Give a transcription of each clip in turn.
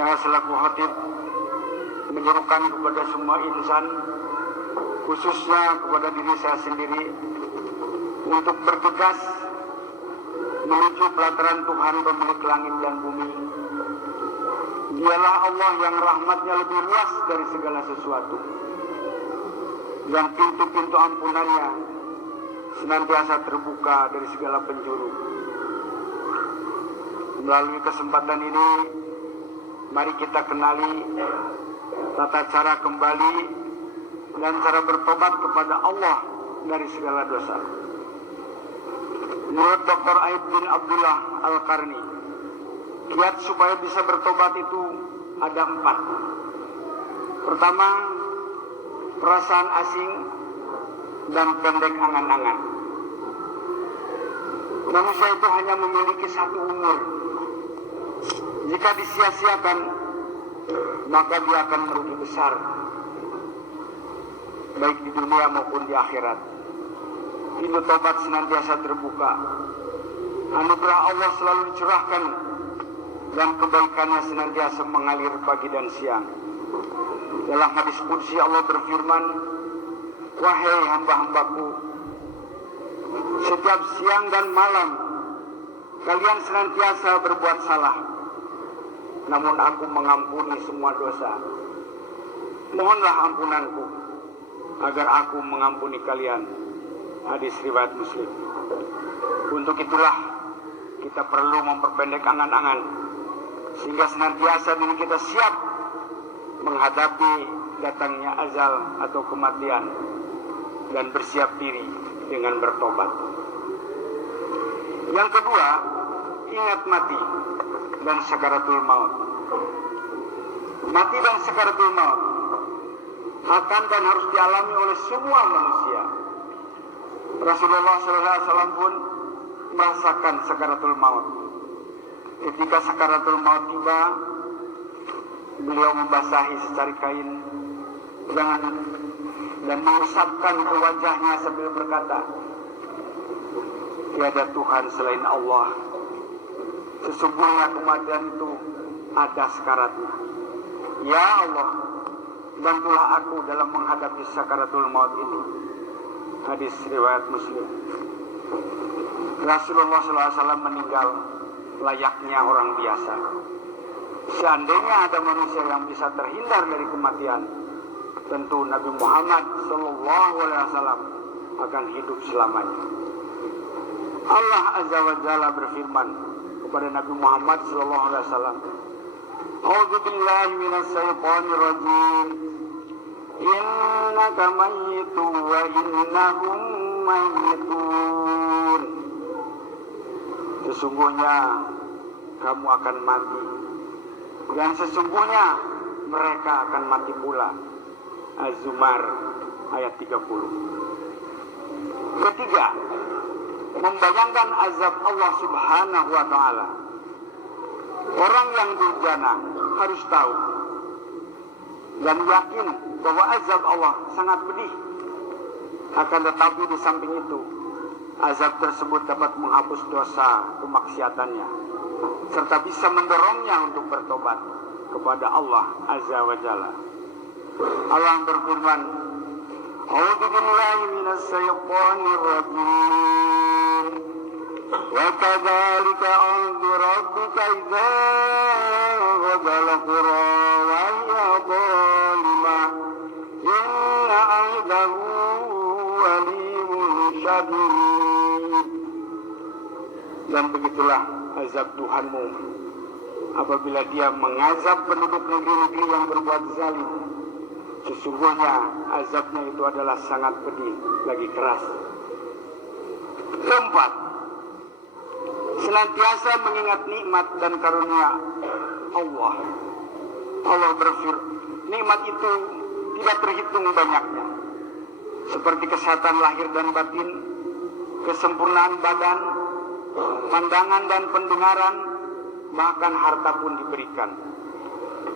Saya selaku khatib menyerukan kepada semua insan, khususnya kepada diri saya sendiri, untuk bergegas menuju pelataran Tuhan pemilik langit dan bumi. Dialah Allah yang rahmatnya lebih luas dari segala sesuatu, yang pintu-pintu ampunannya senantiasa terbuka dari segala penjuru. Melalui kesempatan ini, mari kita kenali tata cara kembali dan cara bertobat kepada Allah dari segala dosa. Menurut Dr. Aib bin Abdullah Al-Qarni, kiat supaya bisa bertobat itu ada 4. Pertama, perasaan asing dan pendek angan-angan. Manusia itu hanya memiliki satu umur. Jika disia-siakan, maka dia akan merugi besar, baik di dunia maupun di akhirat. Pintu tobat senantiasa terbuka. Anugerah Allah selalu dicurahkan dan kebaikannya senantiasa mengalir pagi dan siang. Dalam hadis qudsi Allah berfirman, "Wahai hamba-hambaku, setiap siang dan malam kalian senantiasa berbuat salah, namun aku mengampuni semua dosa. Mohonlah ampunanku agar aku mengampuni kalian." Hadis riwayat Muslim. Untuk itulah kita perlu memperpendek angan-angan, sehingga senantiasa diri kita siap menghadapi datangnya azal atau kematian, dan bersiap diri dengan bertobat. Yang kedua, ingat mati dan sakaratul maut. Mati dan sakaratul maut akan dan harus dialami oleh semua manusia. Rasulullah SAW pun merasakan sakaratul maut. Ketika sakaratul maut tiba, beliau membasahi secari kain dan mengusapkan ke wajahnya sambil berkata, "Tiada Tuhan selain Allah. Sesungguhnya kematian itu ada sakaratnya. Ya Allah, bantulah aku dalam menghadapi sakaratul maut ini." Hadis riwayat Muslim. Rasulullah SAW meninggal layaknya orang biasa. Seandainya ada manusia yang bisa terhindar dari kematian, tentu Nabi Muhammad SAW akan hidup selamanya. Allah Azza wa Jalla berfirman kepada Nabi Muhammad SAW, "A'udzu billahi minas syaitonir rajim. Innaka mayyitun wa innahum mayyitun." Sesungguhnya kamu akan mati, dan sesungguhnya mereka akan mati pula. Az-Zumar ayat 30. Ketiga, membayangkan azab Allah Subhanahu wa ta'ala. Orang yang durjana harus tahu dan yakin bahwa azab Allah sangat pedih. Akan tetapi di samping itu, azab tersebut dapat menghapus dosa kemaksiatannya, serta bisa mendorongnya untuk bertobat kepada Allah Azza wa Jalla. Allah berfirman, "A'udzu billahi minasy syaithanir rajim. Wa kadzalika anzu rabbika idza ghadala qura wa hiya zalimah. Inna 'aidahu alimun syadid." Dan begitulah azab Tuhanmu apabila dia mengazab penduduk negeri-negeri yang berbuat zalim. Sesungguhnya azabnya itu adalah sangat pedih, lagi keras. Keempat, senantiasa mengingat nikmat dan karunia Allah. Allah berfirman, nikmat itu tidak terhitung banyaknya, seperti kesehatan lahir dan batin, kesempurnaan badan, pandangan dan pendengaran, bahkan harta pun diberikan.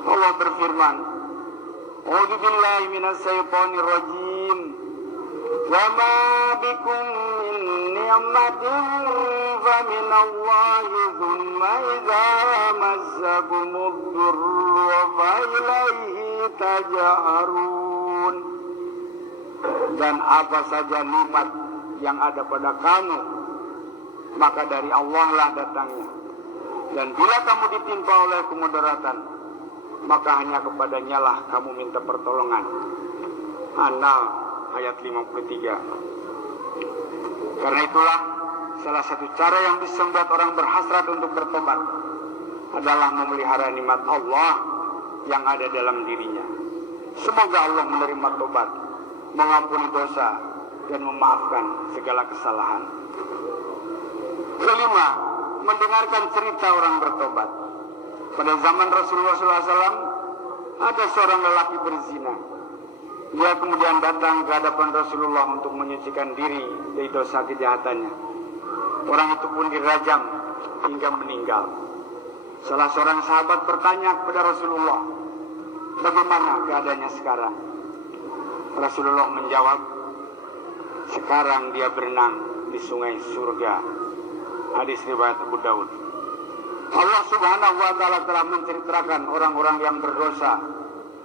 Allah berfirman, "A'udzu billahi minasy syaithanir rajim. Wa ma bikum min ni'matin فمن الله ثم إذا مسكم الضر فإليه تجأرون. Dan apa saja nikmat yang ada pada kamu, maka dari Allah lah datangnya. Dan bila kamu ditimpa oleh kemudaratan, maka hanya kepadanya lah kamu minta pertolongan. An-Nahl ayat 53. Karena itulah salah satu cara yang bisa membuat orang berhasrat untuk bertobat adalah memelihara nikmat Allah yang ada dalam dirinya. Semoga Allah menerima tobat, mengampuni dosa, dan memaafkan segala kesalahan. Kelima, mendengarkan cerita orang bertobat. Pada zaman Rasulullah SAW, ada seorang lelaki berzina. Dia kemudian datang ke hadapan Rasulullah untuk menyucikan diri dari dosa kejahatannya. Orang itu pun dirajam hingga meninggal. Salah seorang sahabat bertanya kepada Rasulullah, bagaimana keadaannya sekarang? Rasulullah menjawab, sekarang dia berenang di sungai surga. Hadis riwayat Abu Daud. Allah Subhanahu wa Ta'ala telah menceritakan orang-orang yang berdosa.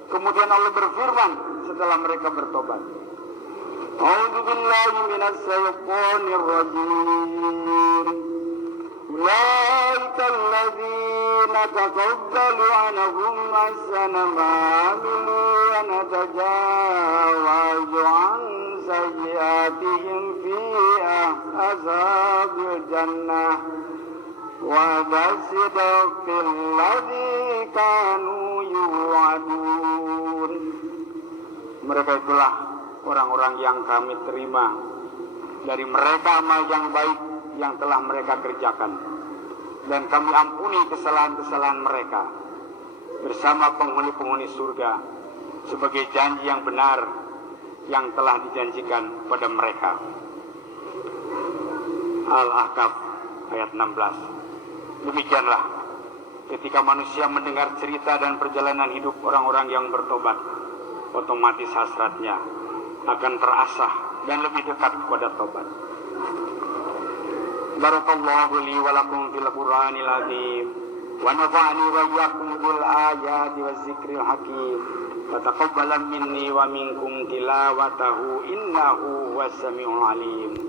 Kemudian Allah berfirman setelah mereka bertobat, A'udzu billahi minasy syaithanir rajim. Ulaika alladzina taqabbalu anhum ahsana ma 'amilu wa natajawazu 'an sayyi'atihim fi azabil jannah wa basidaqil ladzi kanu yu'adun. Mereka itulah orang-orang yang kami terima dari mereka amal yang baik yang telah mereka kerjakan, dan kami ampuni kesalahan-kesalahan mereka bersama penghuni-penghuni surga sebagai janji yang benar yang telah dijanjikan pada mereka. Al-Ahqaf ayat 16. Demikianlah ketika manusia mendengar cerita dan perjalanan hidup orang-orang yang bertobat, otomatis hasratnya akan terasah dan lebih dekat kepada tobat. Barakallahu li wa lakum fil Qur'anil azim wa nafa'ani wa iyyakum bil ayati waz zikril hakim. Wa taqabbal minni wa minkum tilawatahu innahu was samiul alim.